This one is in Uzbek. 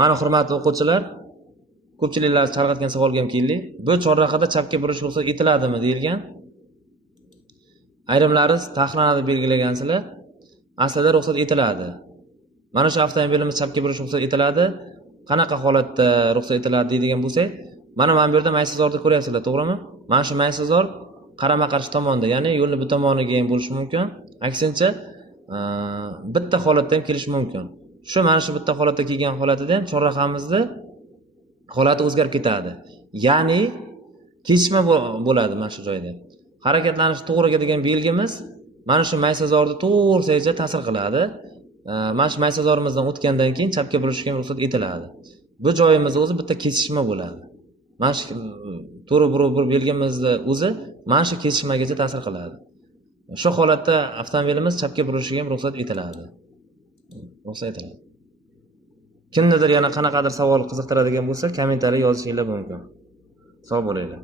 Mana hurmatli o'quvchilar, ko'pchiliklar chalg'itgan savolga ham keldik. Bu chorrahada chapga burish ruxsat etiladimi deyilgan. Ayrimlari taxlanadi belgilagansizlar. Aslida ruxsat etiladi. Mana shu avtomobilimiz chapga burish ruxsat etiladi. Qanaqa holatda ruxsat etiladi deydigan bo'lsak, mana bu yerda maysazorni ko'ryapsizlar, to'g'rimi? Mana shu maysazor qarama-qarshi tomonda, ya'ni yo'lning bu tomoniga ham bo'lishi mumkin. Aksincha, bitta holatda ham kelishi mumkin. Shu mana shu bitta holatda kelgan holatida ham chorrahamizni holati o'zgarib ketadi. Ya'ni kesishma bo'ladi mana shu joyda. Harakatlanish to'g'riga degan belgimiz mana shu maysazorni to'g'risigacha ta'sir qiladi. Mana shu maysazorimizdan o'tgandan keyin chapga burishga ruxsat etiladi. Bu joyimizda o'zi bitta kesishma bo'ladi. Mana shu to'g'ri bir belgimizni o'zi mana shu kesishmagacha ta'sir qiladi. Shu holatda avtomobilimiz chapga burishiga ham ruxsat etiladi. Ruxsat etiladi. Kimnidir yana qanaqadir savol qiziqtiradigan bo'lsa, kommentariy yozishingiz mumkin. Sog' bo'linglar.